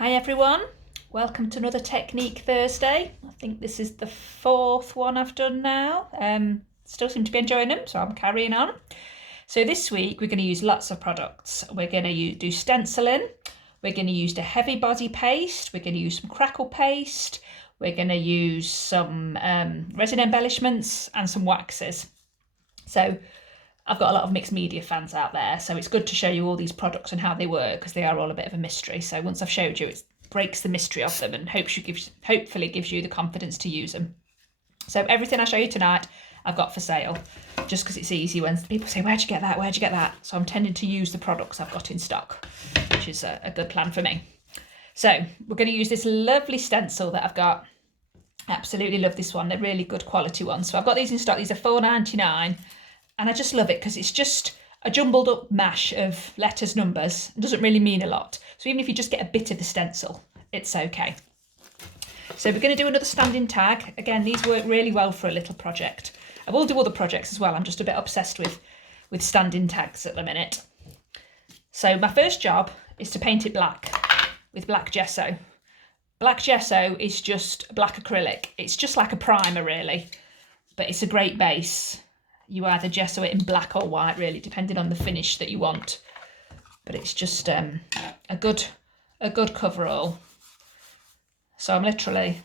Hi everyone, welcome to another Technique Thursday. I think this is the fourth one I've done now. Still seem to be enjoying them, so I'm carrying on. So this week we're going to use lots of products. We're going to do stenciling, we're going to use the heavy body paste, we're going to use some crackle paste, we're going to use some resin embellishments and some waxes. So I've got a lot of mixed media fans out there, so it's good to show you all these products and how they work, because they are all a bit of a mystery. So once I've showed you, it breaks the mystery of them and hopefully gives you the confidence to use them. So everything I show you tonight, I've got for sale, just because it's easy when people say, where'd you get that, where'd you get that? So I'm tending to use the products I've got in stock, which is a good plan for me. So we're going to use this lovely stencil that I've got. Absolutely love this one. They're really good quality ones. So I've got these in stock. These are $4.99. And I just love it because it's just a jumbled up mash of letters, numbers. It doesn't really mean a lot. So even if you just get a bit of the stencil, it's okay. So we're going to do another standing tag. Again, these work really well for a little project. I will do other projects as well. I'm just a bit obsessed with standing tags at the minute. So my first job is to paint it black with black gesso. Black gesso is just black acrylic. It's just like a primer really, but it's a great base. You either gesso it in black or white, really, depending on the finish that you want. But it's just a good coverall. So I'm literally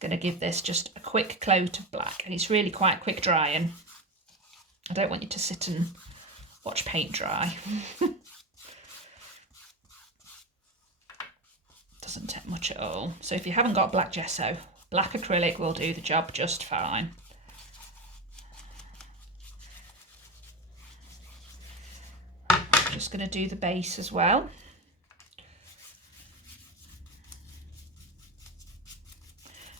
going to give this just a quick coat of black, and it's really quite quick drying. I don't want you to sit and watch paint dry. Doesn't take much at all. So if you haven't got black gesso, black acrylic will do the job just fine. Just going to do the base as well.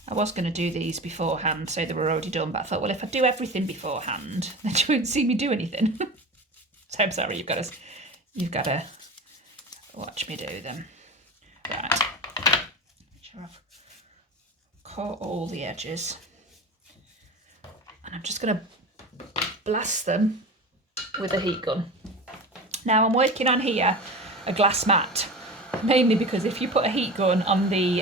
I was going to do these beforehand so they were already done, but I thought, well, if I do everything beforehand, then you won't see me do anything. So I'm sorry, you've got to watch me do them. Right, make sure I've caught all the edges, and I'm just going to blast them with a heat gun. Now I'm working on here a glass mat, mainly because if you put a heat gun on the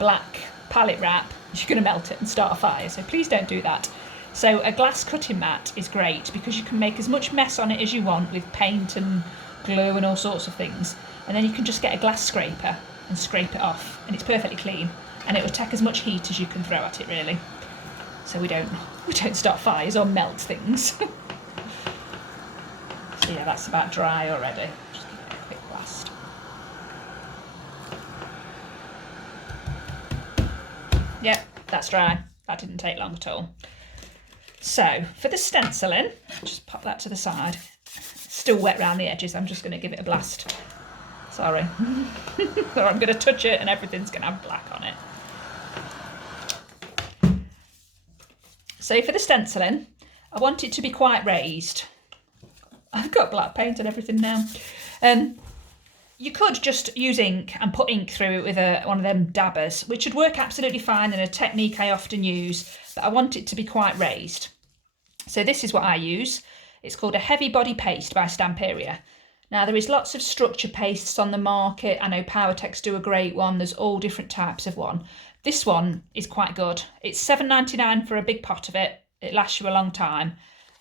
black palette wrap, you're going to melt it and start a fire, so please don't do that. So a glass cutting mat is great because you can make as much mess on it as you want with paint and glue and all sorts of things, and then you can just get a glass scraper and scrape it off, and it's perfectly clean, and it will take as much heat as you can throw at it really, so we don't start fires or melt things. So yeah, that's about dry already. Just give it a quick blast. Yep, that's dry. That didn't take long at all. So for the stenciling, just pop that to the side. It's still wet around the edges. I'm just going to give it a blast. Sorry. Or I'm going to touch it and everything's going to have black on it. So for the stenciling, I want it to be quite raised. I've got black paint and everything now. You could just use ink and put ink through it with one of them dabbers, which would work absolutely fine, and a technique I often use, but I want it to be quite raised. So this is what I use. It's called a heavy body paste by Stamperia. Now there is lots of structure pastes on the market. I know Powertex do a great one. There's all different types of one. This one is quite good. It's $7.99 for a big pot of it. It lasts you a long time.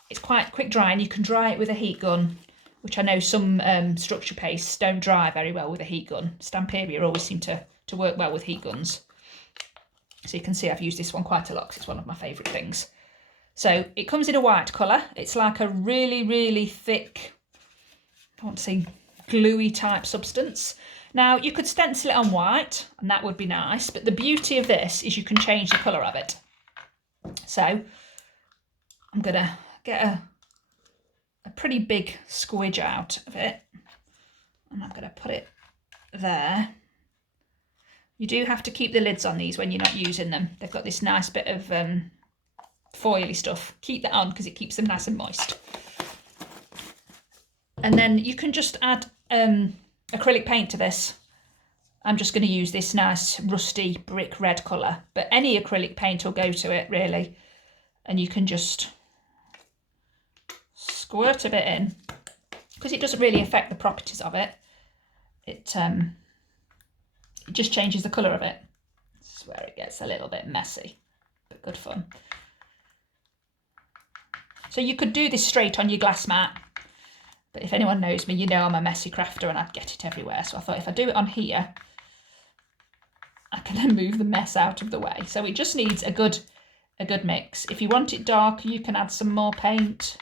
It's quite quick drying. You can dry it with a heat gun, which I know some structure pastes don't dry very well with a heat gun. Stamperia always seem to work well with heat guns. So you can see I've used this one quite a lot because it's one of my favourite things. So it comes in a white colour. It's like a really, really thick, I want to say gluey type substance. Now you could stencil it on white and that would be nice, but the beauty of this is you can change the colour of it. So I'm going to get a pretty big squidge out of it, and I'm going to put it there. You do have to keep the lids on these when you're not using them. They've got this nice bit of foily stuff. Keep that on because it keeps them nice and moist. And then you can just add acrylic paint to this. I'm just going to use this nice rusty brick red colour, but any acrylic paint will go to it really, and you can just squirt a bit in because it doesn't really affect the properties of it. It It just changes the colour of it. This is where it gets a little bit messy, but good fun. So you could do this straight on your glass mat, but if anyone knows me, you know I'm a messy crafter and I'd get it everywhere. So I thought if I do it on here, I can then move the mess out of the way. So it just needs a good mix. If you want it darker, you can add some more paint.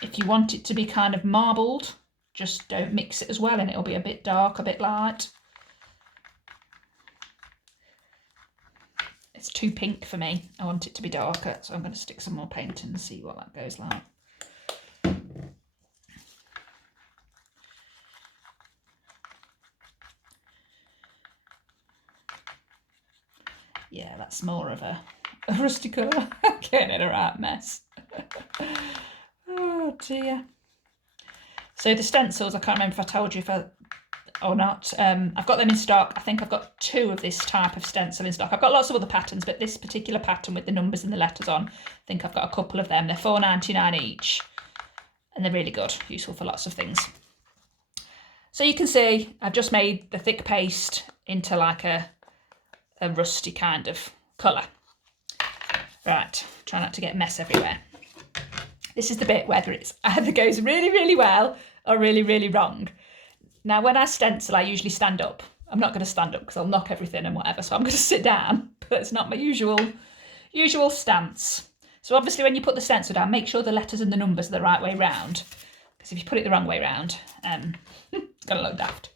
If you want it to be kind of marbled, just don't mix it as well and it'll be a bit dark, a bit light. It's too pink for me. I want it to be darker, so I'm going to stick some more paint in and see what that goes like. Yeah, that's more of a rusty colour. Getting it a right mess. Oh dear. So the stencils, I can't remember if I told you or not. I've got them in stock. I think I've got 2 of this type of stencil in stock. I've got lots of other patterns, but this particular pattern with the numbers and the letters on, I think I've got a couple of them. They're $4.99 each, and they're really good, useful for lots of things. So you can see I've just made the thick paste into like a rusty kind of colour. Right, try not to get mess everywhere. This is the bit whether it's either goes really, really well or really, really wrong. Now, when I stencil, I usually stand up. I'm not going to stand up because I'll knock everything and whatever, so I'm going to sit down, but it's not my usual stance. So obviously when you put the stencil down, make sure the letters and the numbers are the right way round, because if you put it the wrong way round, it's going to look daft.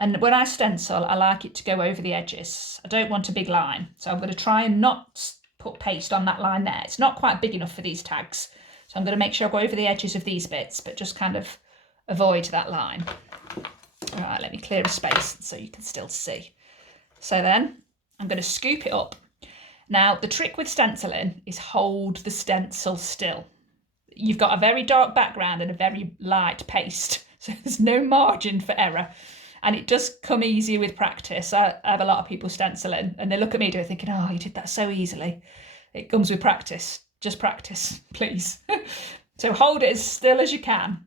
And when I stencil, I like it to go over the edges. I don't want a big line, so I'm going to try and not put paste on that line there. It's not quite big enough for these tags, so I'm going to make sure I go over the edges of these bits, but just kind of avoid that line. All right, let me clear a space so you can still see. So then I'm going to scoop it up. Now, the trick with stenciling is hold the stencil still. You've got a very dark background and a very light paste, so there's no margin for error. And it does come easier with practice. I have a lot of people stenciling and they look at me thinking, oh, you did that so easily. It comes with practice. Just practice, please. So hold it as still as you can.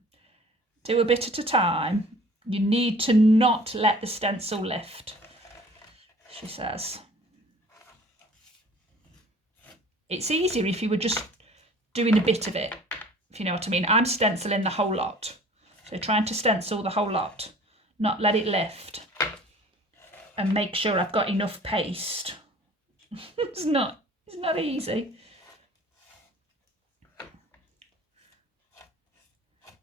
Do a bit at a time. You need to not let the stencil lift, she says. It's easier if you were just doing a bit of it, if you know what I mean. I'm stenciling the whole lot. So trying to stencil the whole lot. Not let it lift, and make sure I've got enough paste. It's not easy.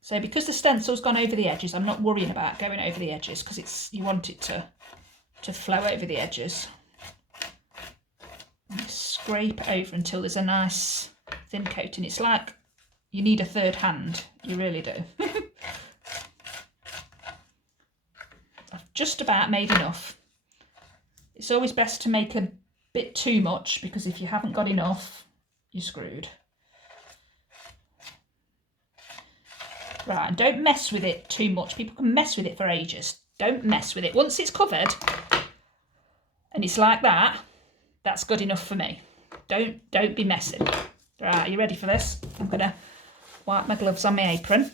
So because the stencil's gone over the edges, I'm not worrying about going over the edges because you want it to flow over the edges. And scrape over until there's a nice thin coating. It's like you need a third hand. You really do. I've just about made enough. It's always best to make a bit too much because if you haven't got enough, you're screwed. Right, and don't mess with it too much. People can mess with it for ages. Don't mess with it. Once it's covered and it's like that, that's good enough for me. Don't be messing. Right, are you ready for this? I'm going to wipe my gloves on my apron.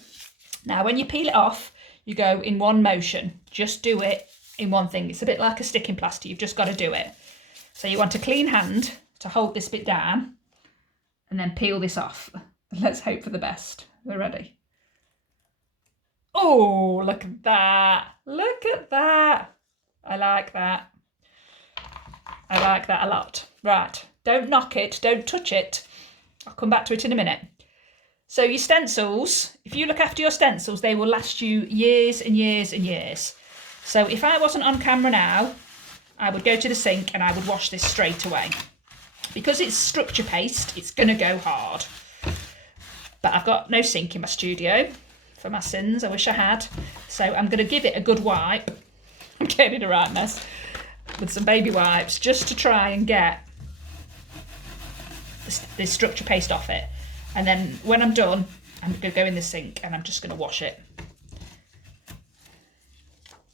Now, when you peel it off, you go in one motion. Just do it in one thing. It's a bit like a sticking plaster. You've just got to do it. So you want a clean hand to hold this bit down and then peel this off. Let's hope for the best. We're ready. Oh, look at that. Look at that. I like that. I like that a lot. Right, don't knock it. Don't touch it. I'll come back to it in a minute. So your stencils, if you look after your stencils, they will last you years and years and years. So if I wasn't on camera now, I would go to the sink and I would wash this straight away. Because it's structure paste, it's going to go hard. But I've got no sink in my studio for my sins. I wish I had. So I'm going to give it a good wipe. I'm getting in a right mess with some baby wipes just to try and get this structure paste off it. And then when I'm done, I'm going to go in the sink and I'm just going to wash it.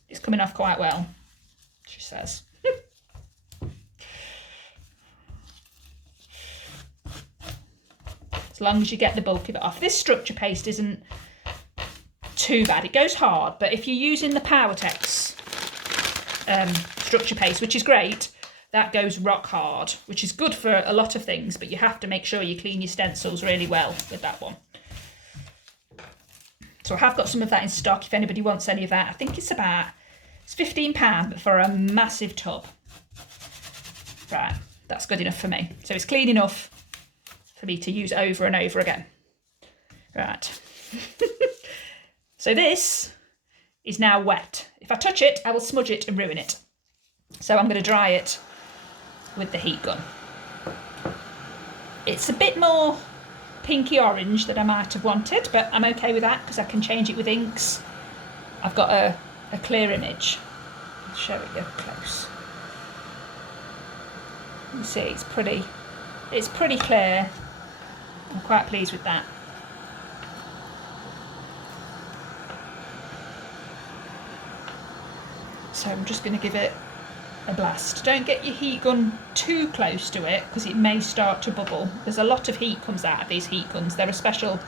It's coming off quite well, she says. As long as you get the bulk of it off. This structure paste isn't too bad. It goes hard, but if you're using the Powertex structure paste, which is great. That goes rock hard, which is good for a lot of things, but you have to make sure you clean your stencils really well with that one. So I have got some of that in stock if anybody wants any of that. I think it's £15 for a massive tub. Right, that's good enough for me. So it's clean enough for me to use over and over again. Right. So this is now wet. If I touch it, I will smudge it and ruin it. So I'm going to dry it with the heat gun. It's a bit more pinky orange than I might have wanted, but I'm okay with that because I can change it with inks. I've got a clear image. I'll show it you close. You see it's pretty clear. I'm quite pleased with that. So I'm just going to give it a blast. Don't get your heat gun too close to it because it may start to bubble. There's a lot of heat comes out of these heat guns. They're a special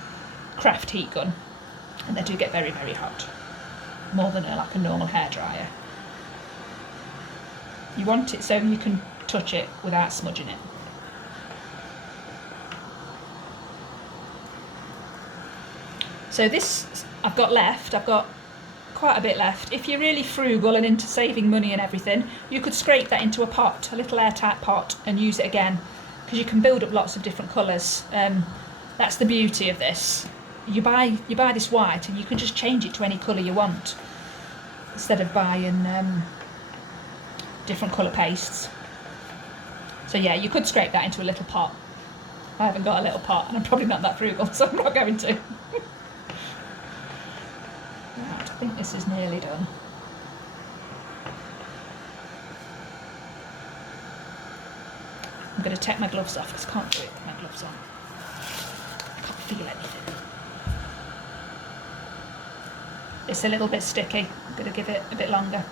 craft heat gun and they do get very, very hot. More than like a normal hairdryer. You want it so you can touch it without smudging it. So this I've got quite a bit left. If you're really frugal and into saving money and everything, you could scrape that into a pot, a little airtight pot, and use it again because you can build up lots of different colours. That's the beauty of this. You buy this white and you can just change it to any colour you want instead of buying different colour pastes. So yeah, you could scrape that into a little pot. I haven't got a little pot and I'm probably not that frugal, so I'm not going to. Right, I think this is nearly done. I'm going to take my gloves off because I can't do it with my gloves on. I can't feel anything. It's a little bit sticky. I'm going to give it a bit longer.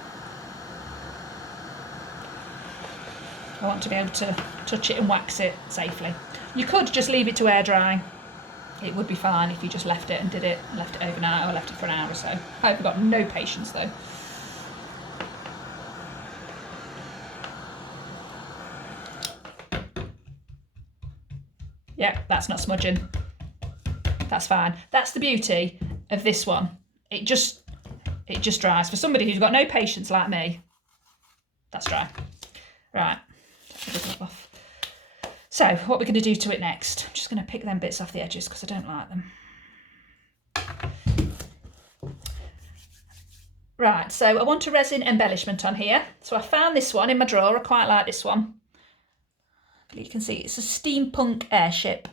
I want to be able to touch it and wax it safely. You could just leave it to air dry. It would be fine if you just left it and left it overnight or left it for an hour or so. I've got no patience though. Yeah, that's not smudging. That's fine. That's the beauty of this one. It just dries. For somebody who's got no patience like me, that's dry. Right. Off. So what we're going to do to it next, I'm just going to pick them bits off the edges because I don't like them. Right, so I want a resin embellishment on here. So I found this one in my drawer. I quite like this one. You can see it's a steampunk airship.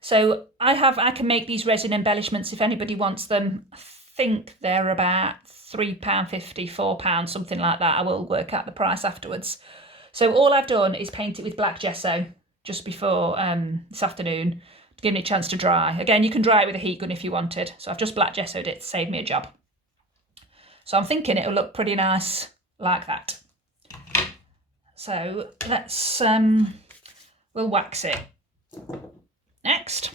So I can make these resin embellishments if anybody wants them. I think they're about £3.50, £4, something like that. I will work out the price afterwards. So all I've done is paint it with black gesso just before this afternoon to give me a chance to dry. Again, you can dry it with a heat gun if you wanted. So I've just black gessoed it to save me a job. So I'm thinking it'll look pretty nice like that. So let's, we'll wax it next.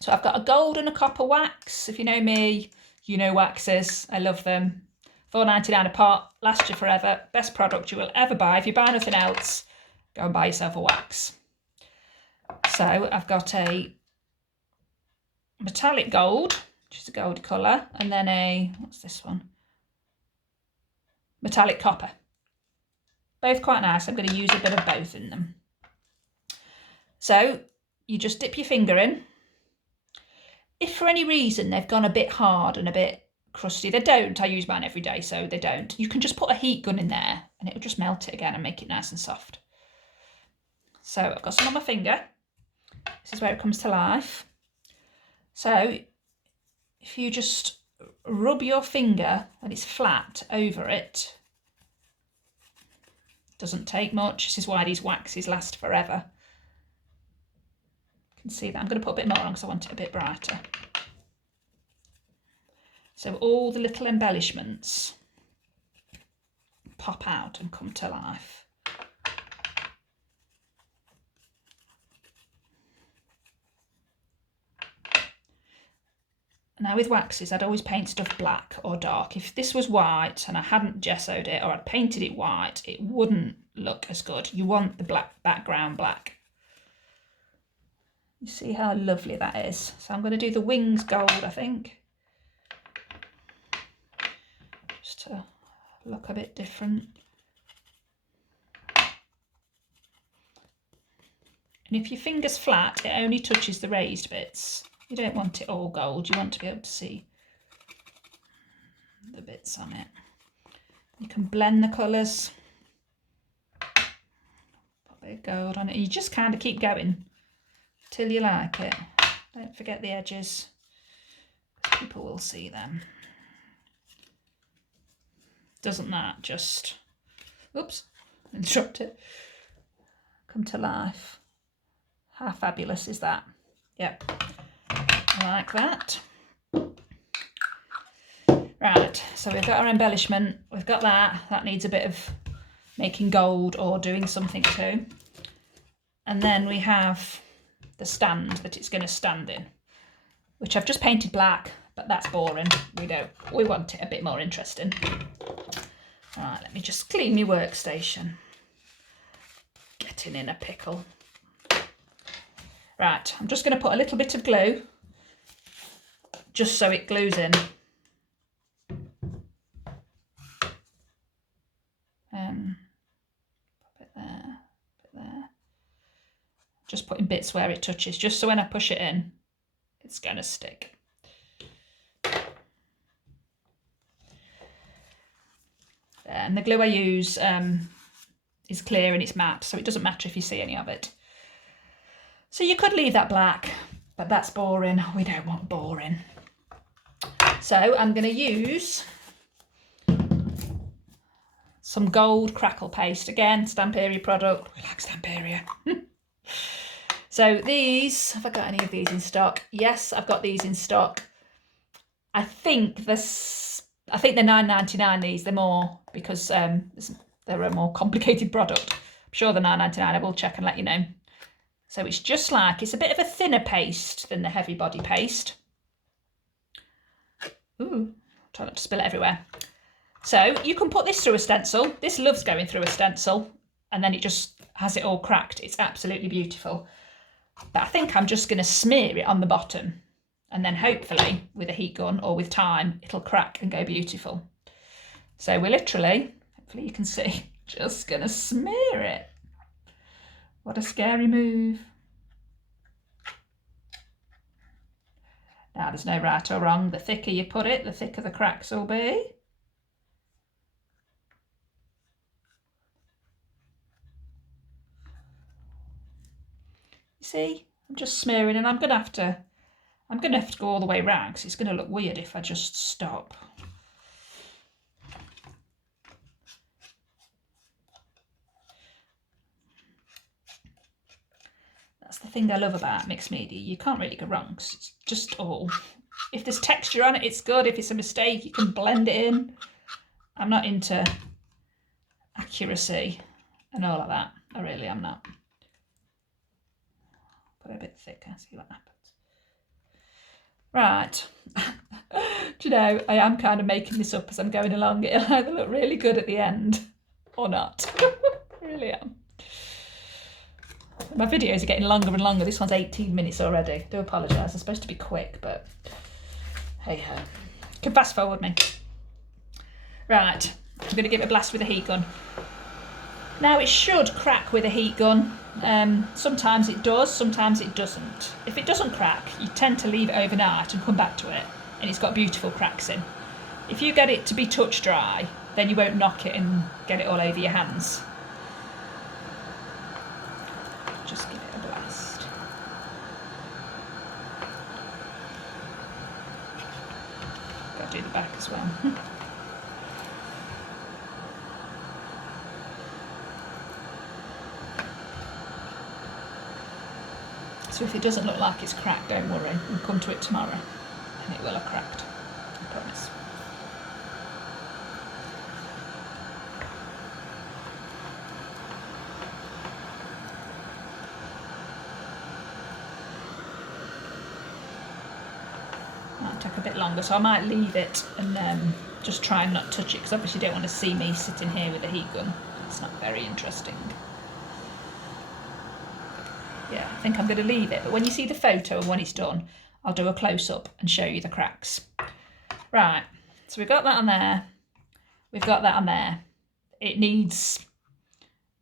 So I've got a gold and a copper wax. If you know me, you know waxes. I love them. £4.99 a pot, last you forever, best product you will ever buy. If you buy nothing else, go and buy yourself a wax. So I've got a metallic gold, which is a gold colour, and then a, what's this one? Metallic copper. Both quite nice. I'm going to use a bit of both in them. So you just dip your finger in. If for any reason they've gone a bit hard and a bit crusty, they don't. I use mine every day, so they don't. You can just put a heat gun in there and it'll just melt it again and make it nice and soft. So I've got some on my finger. This is where it comes to life. So if you just rub your finger and it's flat over it, doesn't take much. This is why these waxes last forever. You can see that. I'm going to put a bit more on because I want it a bit brighter. So all the little embellishments pop out and come to life. Now with waxes, I'd always paint stuff black or dark. If this was white and I hadn't gessoed it or I'd painted it white, it wouldn't look as good. You want the black background black. You see how lovely that is? So I'm going to do the wings gold, I think. Just to look a bit different. And if your finger's flat, it only touches the raised bits. You don't want it all gold. You want to be able to see the bits on it. You can blend the colours. Put a bit of gold on it. You just kind of keep going till you like it. Don't forget the edges. People will see them. Doesn't that just, oops, interrupt it, come to life? How fabulous is that? Yep, I like that. Right, so we've got our embellishment, we've got that. That needs a bit of making gold or doing something too. And then we have the stand that it's going to stand in, which I've just painted black, but that's boring. We want it a bit more interesting. All right, let me just clean my workstation. Getting in a pickle. Right, I'm just going to put a little bit of glue, just so it glues in. Pop it there. Just putting bits where it touches, just so when I push it in, it's going to stick. And the glue I use is clear and it's matte, so it doesn't matter if you see any of it. So you could leave that black, but that's boring. We don't want boring. So I'm going to use some gold crackle paste. Again, Stamperia product. We like Stamperia. So these, have I got any of these in stock? Yes, I've got these in stock. I think they're $9.99 these. They're more because they're a more complicated product. I'm sure they're $9.99. I will check and let you know. So it's just like, it's a bit of a thinner paste than the heavy body paste. Ooh, try not to spill it everywhere. So you can put this through a stencil. This loves going through a stencil, and then it just has it all cracked. It's absolutely beautiful. But I think I'm just going to smear it on the bottom, and then hopefully with a heat gun or with time, it'll crack and go beautiful. So we're literally, hopefully you can see, just going to smear it. What a scary move. Now there's no right or wrong. The thicker you put it, the thicker the cracks will be. You see, I'm just smearing, and I'm gonna have to go all the way round because it's gonna look weird if I just stop. That's the thing I love about mixed media. You can't really go wrong because it's just all. If there's texture on it, it's good. If it's a mistake, you can blend it in. I'm not into accuracy and all of that. I really am not. Put it a bit thicker, see what happens. Right. Do you know, I am kind of making this up as I'm going along. It'll either look really good at the end or not. I really am. My videos are getting longer and longer. This one's 18 minutes already. I do apologise. I'm supposed to be quick, but hey ho. You can fast forward me. Right, I'm going to give it a blast with a heat gun. Now it should crack with a heat gun. Sometimes it does, sometimes it doesn't. If it doesn't crack, you tend to leave it overnight and come back to it, and it's got beautiful cracks in. If you get it to be touch dry, then you won't knock it and get it all over your hands. Just give it a blast. Got to do the back as well. So if it doesn't look like it's cracked, don't worry. We'll come to it tomorrow and it will have cracked, I promise. might take a bit longer, so I might leave it and just try and not touch it, because obviously you don't want to see me sitting here with a heat gun. It's not very interesting. Yeah, I think I'm going to leave it, but when you see the photo and when it's done, I'll do a close-up and show you the cracks. Right, so we've got that on there. We've got that on there. It needs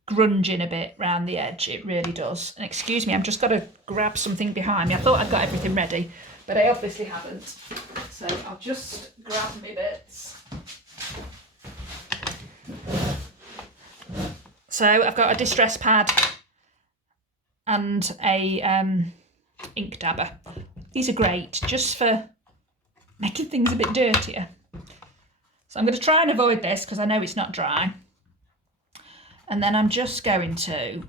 grunging a bit round the edge, it really does. And excuse me, I've just got to grab something behind me. I thought I'd got everything ready, but I obviously haven't. So I'll just grab my bits. So I've got a distress pad and a ink dabber. These are great just for making things a bit dirtier. So I'm going to try and avoid this because I know it's not dry. And then I'm just going to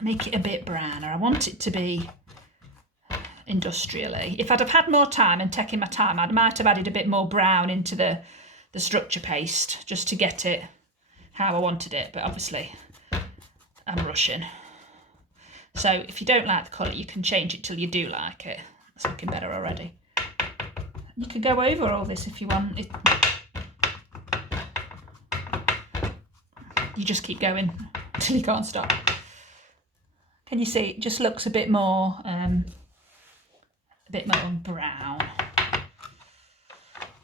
make it a bit browner. I want it to be industrially. If I'd have had more time and taken my time, I might have added a bit more brown into the structure paste just to get it how I wanted it. But obviously I'm rushing. So if you don't like the colour, you can change it till you do like it. It's looking better already. You can go over all this if you want. You just keep going till you can't stop. Can you see? It just looks a bit more brown.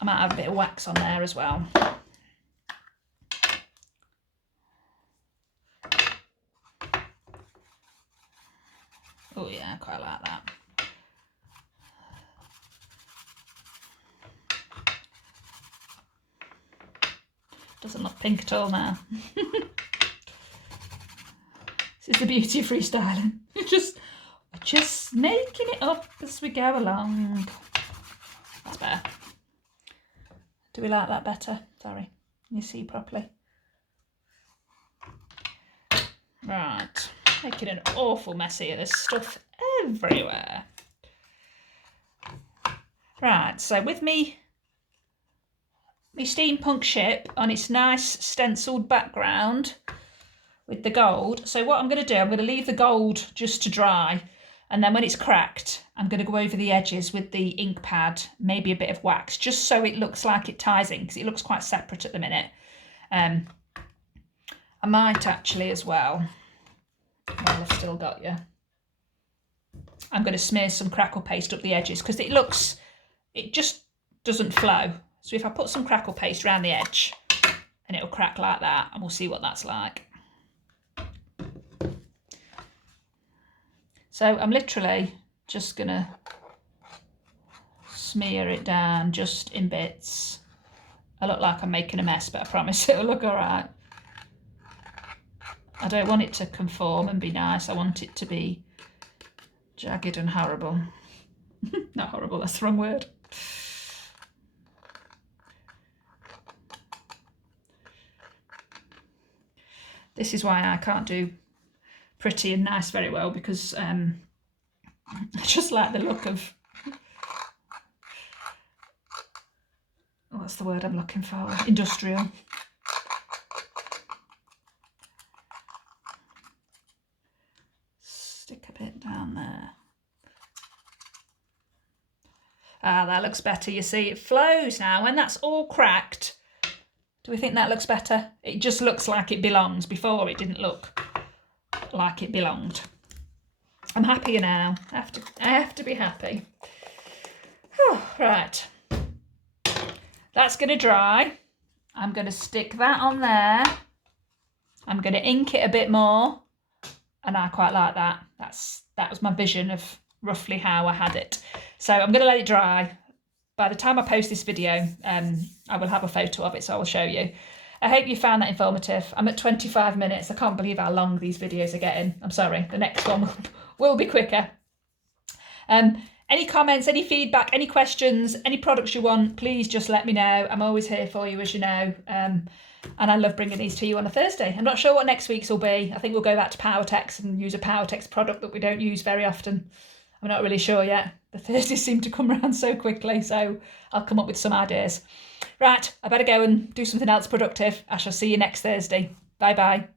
I might have a bit of wax on there as well. Oh yeah, I quite like that. Doesn't look pink at all now. This is the beauty of freestyling. We're just making it up as we go along. That's better. Do we like that better? Sorry, can you see properly? Right, making an awful mess here. There's stuff everywhere. Right, so with me steampunk ship on its nice stenciled background with the gold. So what I'm going to do, I'm going to leave the gold just to dry, and then when it's cracked, I'm going to go over the edges with the ink pad, maybe a bit of wax, just so it looks like it ties in, because it looks quite separate at the minute. I might actually as well, while I've still got you, I'm going to smear some crackle paste up the edges, because it just doesn't flow. So if I put some crackle paste around the edge, and it'll crack like that, and we'll see what that's like. So I'm literally just gonna smear it down just in bits. I look like I'm making a mess, but I promise it'll look all right. I don't want it to conform and be nice. I want it to be jagged and horrible. Not horrible, that's the wrong word. This is why I can't do pretty and nice very well, because I just like the look of, what's the word I'm looking for? Industrial. Stick a bit down there. Ah, that looks better. You see, it flows now. When that's all cracked, do we think that looks better? It just looks like it belongs. Before, it didn't look like it belonged. I'm happier now. I have to be happy. Right. That's going to dry. I'm going to stick that on there. I'm going to ink it a bit more. And I quite like that. That was my vision of roughly how I had it. So I'm going to let it dry. By the time I post this video, I will have a photo of it, so I will show you. I hope you found that informative. I'm at 25 minutes. I can't believe how long these videos are getting. I'm sorry, the next one will be quicker. Any comments, any feedback, any questions, any products you want, please just let me know. I'm always here for you, as you know. And I love bringing these to you on a Thursday. I'm not sure what next week's will be. I think we'll go back to PowerTex and use a PowerTex product that we don't use very often. I'm not really sure yet. The Thursdays seem to come around so quickly, so I'll come up with some ideas. Right, I better go and do something else productive. I shall see you next Thursday. Bye-bye.